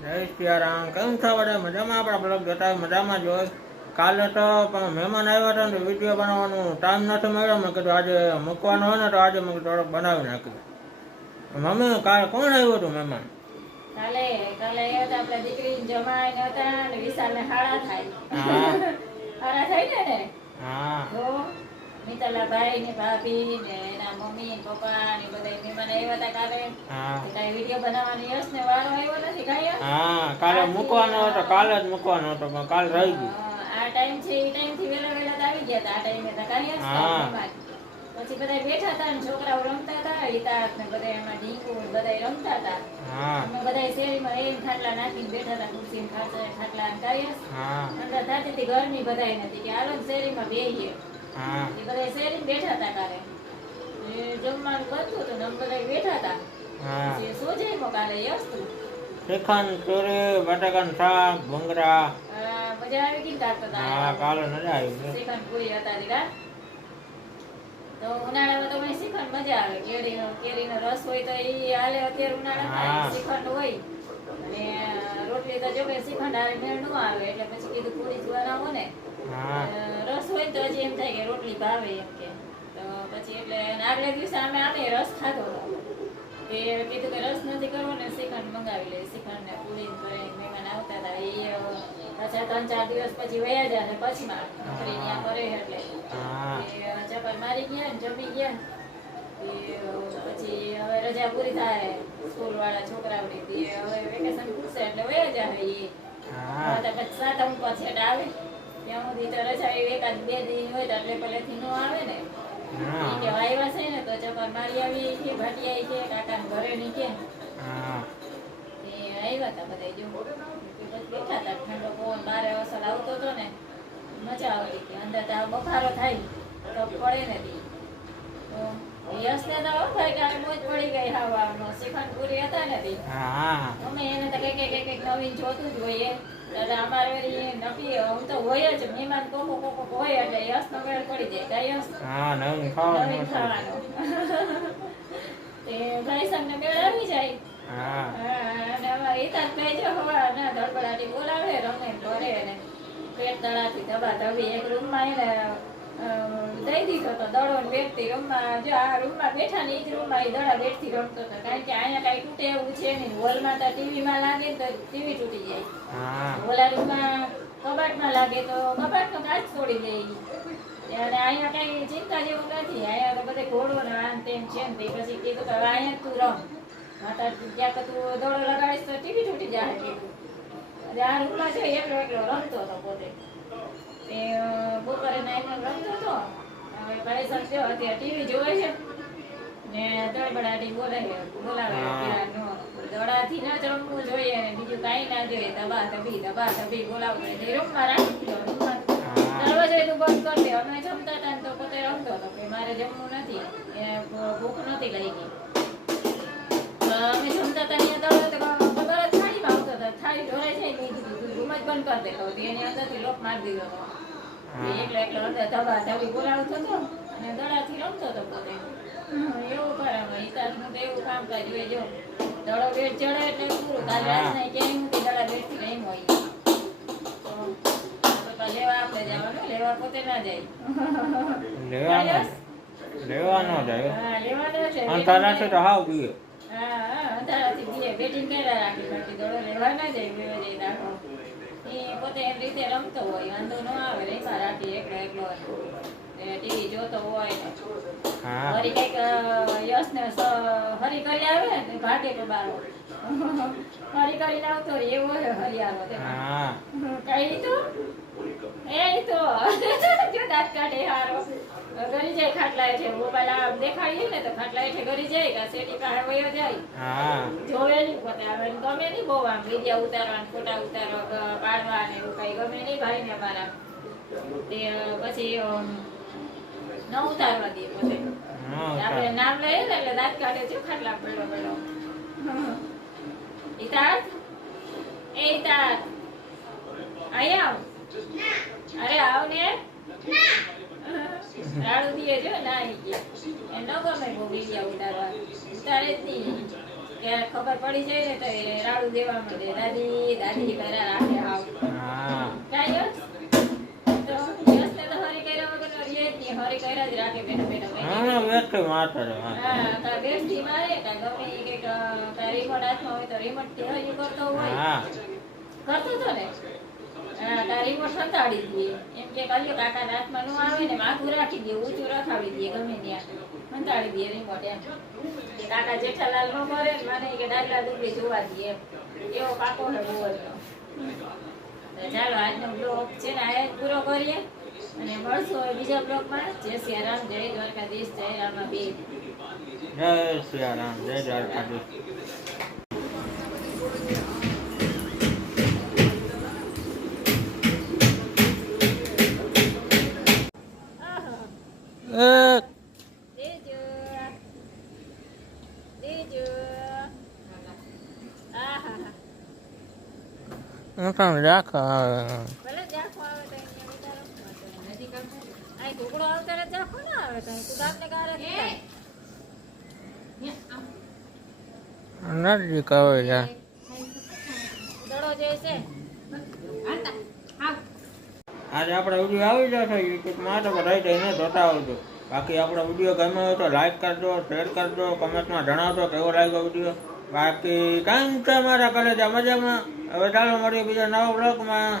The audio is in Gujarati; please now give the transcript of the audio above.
જય સિયારામ. કેમ છો બધા? મજામાં? આપણા બ્લોગ જોતા મજામાં જ હોય. કાલે તો પણ મહેમાન આવ્યા હતા ને વિડીયો બનાવવાનો ટાઈમ નથી મળ્યો. મેં કીધું આજે મૂકવાનો હોય ને તો આજે મેં થોડોક બનાવી નાખ્યું. મમ્મી કાલે કોણ આવ્યું હતું મહેમાન? કાલે કાલે આવ્યા હતા આપણા દીકરી જમાઈ હતા ને વિશાલ ને હાડા થાય. હા હાડા થાય ને હા તો મિતાલા ભાઈ ને ભાભી ને એના મમ્મી ને પપ્પા ને બધા મહેમાન આવ્યા હતા કાલે. હા કઈ વિડીયો બનાવવાની યશ ને વારો આવ્યો નથી કાંઈ. હા કાલે મૂકવાનો હતો, કાલે જ મૂકવાનો હતો પણ કાલ રહી ગયું. આ ટાઈમ છે એ ટાઈમ થી વેલા વેલા તો આવી ગયા હતા. આ ટાઈમે તો કાંઈ મહેમાન પછી બધા બેઠા હતા ને છોકરાઓ રમતા હતા. હિતાર્થ ને બધા એમાં ઢીંકુ બધા રમતા હતા. અમે બધા શેરીમાં રહીને ખાટલા નાખીને બેઠા હતા. ખુરશી ખાટલા અંદર થતી હતી ગરમી બધા નથી કે હાલો શેરીમાં બેહીએ. એ બધા શેરીમાં બેઠા હતા કાલે. જમવાનું બનતું હતું ને અમે બધા બેઠા હતા. પછી શું જમ્યો કાલે યશ તું? શ્રીખંડ, ચોરી, બટાકાનું શાક, ભૂંગળા. મજા આવી ગઈ કાલ તો હા કાલે મજા આવી. શ્રીખંડ પૂરી હતા દીકરા. તો ઉનાળામાં તો મને શ્રીખંડ મજા આવે. કેરીનો રસ હોય તો એ હાલે અત્યારે ઉનાળામાં શ્રીખંડ હોય. અને રોટલી તો જો કે શ્રીખંડ હારે મેળ ન આવે એટલે પછી કીધું પૂરી જ બનાવો ને. રસ હોય તો હજી એમ થાય કે રોટલી ભાવે એમ કે. તો પછી એટલે આગલા દિવસે આમે રસ ખાધો હતો. એ કીધું કે રસ નથી કરવો ને શ્રીખંડ મંગાવી લે. શ્રીખંડ ને પૂરી કરીને મહેમાન આવતા હતા. એ પાછા 3-4 દિવસ પછી વયા જાય ને પછી નોકરી ત્યાં કરે એટલે ચક્કર મારી ગયા ને જમી ગયા. પછી હવે રજા પૂરી થાય સ્કૂલ વાળા છોકરાઓની હવે વેકેશન પૂછશે એટલે વયા જાય. પછી સાતમ પછી એટલે આવે ત્યાં સુધી તો રજા એકાદ 2 દિન હોય તો એટલે પહેલેથી ન આવે ને. કે આવ્યા છે ને તો ચક્કર મારી આવી છે. ભાટિયા છે કાકા ઘરે ની કે આવ્યા હતા બધા જો બેઠા હતા. ઠંડો પવન બારે અસર આવતો હતો ને મજા આવતી કે અંદર તો બફારો થાય તો પડે નથી. તો યશને તો ભાઈ કાલે મોજ પડી ગઈ. હવાનો શ્રીખંડ પૂરી હતા નથી. અમે એને તો કઈક નવીન જોતું જ હોઈએ. દાદા અમારે નક્કી હું તો હોય જ મહેમાન કોકો હોય એટલે યશ નો મેળ પડી જાય. યશ નવીન ખાવાનું તે ભાઈસંગ ને મેળ આવી જાય. અને અમારે હિતાર્થ ભાઈ જો હવા ના ધડબડાટી બોલાવે રમે કરે ને પેટ દડાથી ધબાધબી એક રૂમમાં એને દઈ દીધો તો દડો ને બેઠતી રૂમમાં. જો આ રૂમમાં બેઠા ને એ જ રૂમમાં એ દડા બેઠતી રમતો હતો. કારણ કે અહીંયા કઈ તૂટે એવું છે નહીં. હોલમાં તો ટીવીમાં લાગે તો ટીવી તૂટી જાય. ઓલા રૂમમાં કબાટમાં લાગે તો કબાટનો કાચ તોડી દે. અને અહીંયા કઈ ચિંતા જેવું નથી. અહીંયા તો બધે ઘોડો ને આમ તેમ છે ને પછી કીધું કે અહીંયા તું રમ. ત્યાં તો તું દડો લગાડીશ તો ટીવી તૂટી જાય કીધું. આ રૂમમાં છે એકલો રમતો હતો પોતે. એ બપોરે રમતો હતો. હવે ભાઈ સમજો અત્યારે ટીવી જોવે છે ને દળબડાટી બોલાવે. દડાથી ના જ રમવું જોઈએ ને બીજું કાંઈ ના જોઈએ. દબા ધબી બોલાવતો રૂમમાં રાખી દીધો. રૂમમાં દરવાજો એનું બંધ કરી દે. અમે જમતા હતા ને તો પોતે રમતો હતો કે મારે જમવું નથી. ભૂખ નથી લાગી. અમે જમતા હતા ત્યાં દડો થાળીમાં આવતો હતો. થાળી ઢોળાય છે રૂમ જ બંધ કરી દેતો હતો. એની અંદરથી લોક મારી દીધો હતો. એકલો અંદર ધબા ધબી બોલાવતો હતો અને દડાથી રમતો હતો પોતે. એવું કરે હિતાર્થનું તો એવું કામકાજ હોય. જો દડો બેટ ચડે એટલે પૂરું. કાલ રાત નહીં ક્યાંય નથી દડા બેટથી નહીં હોય. લેવા આપણે જવાનું. લેવા પોતે ના જાય. લેવા ન જાય. લેવાનો છે અંધારાથી તો હાવ પીએ. અંધારાથી પીએ. બેટિંગ કર્યા રાખી બાકી દડો લેવા ના જાય. લેવા જઈ નાખો. એ પોતે એમ રીતે રમતો હોય. વાંધો ન આવે. રેખા રાખી એકલો ટીવી જોતો હોય ને હરી કઈક યશ ને હરી કરી આવે ને ભાગે તો બારો હરી કરીને આવતો રે એવો હરિયાળો કઈ તો એ તો જો દાંત કાઢે હારો ઘરી જાય ખાટલા હેઠે. મોબાઈલ આમ દેખાડીએ ને તો ખાટલા હેઠે ઘરી જાય કે શેટી પાસે વયો જાય. જોવે નહીં પોતે. આવે ગમે નહીં બહુ આમ વિડીયો ઉતારવા ફોટા ઉતારવા પાડવા ને એવું કઈ ગમે નહીં ભાઈ ને અમારા. તે પછી ન ઉતારવા દે પોતે. આપણે નામ લઈએ ને એટલે દાંત કાઢે છે ખાટલા પડો. હિતાર્થ એ હિતાર્થ અહીંયા અરે આવ ને રાડુ દીએ જો ના કે એ ન ગમે બહુ વિડીયો ઉતારવા. ઉતારે જ નહીં. ત્યારે ખબર પડી જાય ને તો એ રાડું દેવા માંડે, દાદી દાદી કર્યા રાખે હાવ. હા ક્યાં યશ? તો યશને તો હરી કર્યા વગર તો રહે જ નહીં, હરી કર્યા જ રાખે બેઠા બેઠા. હા વેઠે માથે રે હા. હા, કાં બેસથી મારે, કાં ગમે ઈ કંઈક, કાં રિમોટ હાથમાં હોય તો રિમોટથી હર્યું કરતો હોય. હા કરતો હતો ને? હા, કાં રિમોટ સંતાડી દઈએ. એમ કે કલ્યો કાકાના હાથમાં નો આવે ને માથું રાખી દે, ઊંચું રખાવી દઈએ ગમે ત્યાં. સંતાડી દઈએ રિમોટ એમ. કે કાકા જેઠાલાલ નો કરે ને મને કે ડાગલા ડુગલી જોવા દઈએ એમ. એવો પાકો હે ગોવરનો. તો ચાલો આજનો બ્લોગ છે ને આ જ પૂરો કરીએ અને મળશું હવે બીજા બ્લોગમાં. જય શ્રી રામ, જય દ્વારકાધીશ, જય રામાબીર. જય શ્રી રામ, જય દ્વારકાધીશ. આહા. એક દેજો. દેજો. આહા. હું રાખ ભલે જાખો આવે તો એને વધારે નથી કરતા. આ ઢોકળો આવતા રહે જાખો ના આવે તો તું ગામને ગારે નજીક આવે યાર. દડો જે છે આજે આપણો વિડીયો આવી જશે યુટ્યુબમાં, તો બધા જઈને જોતા આવજો. બાકી આપણો વિડીયો ગમ્યો હોય તો લાઈક કરજો, શેર કરજો, કમેન્ટમાં જણાવજો કેવો લાગ્યો વિડીયો. બાકી કાંઈ છે મારા કલેજા મજામાં. હવે ચાલો મળીએ બીજા નવા બ્લોગમાં.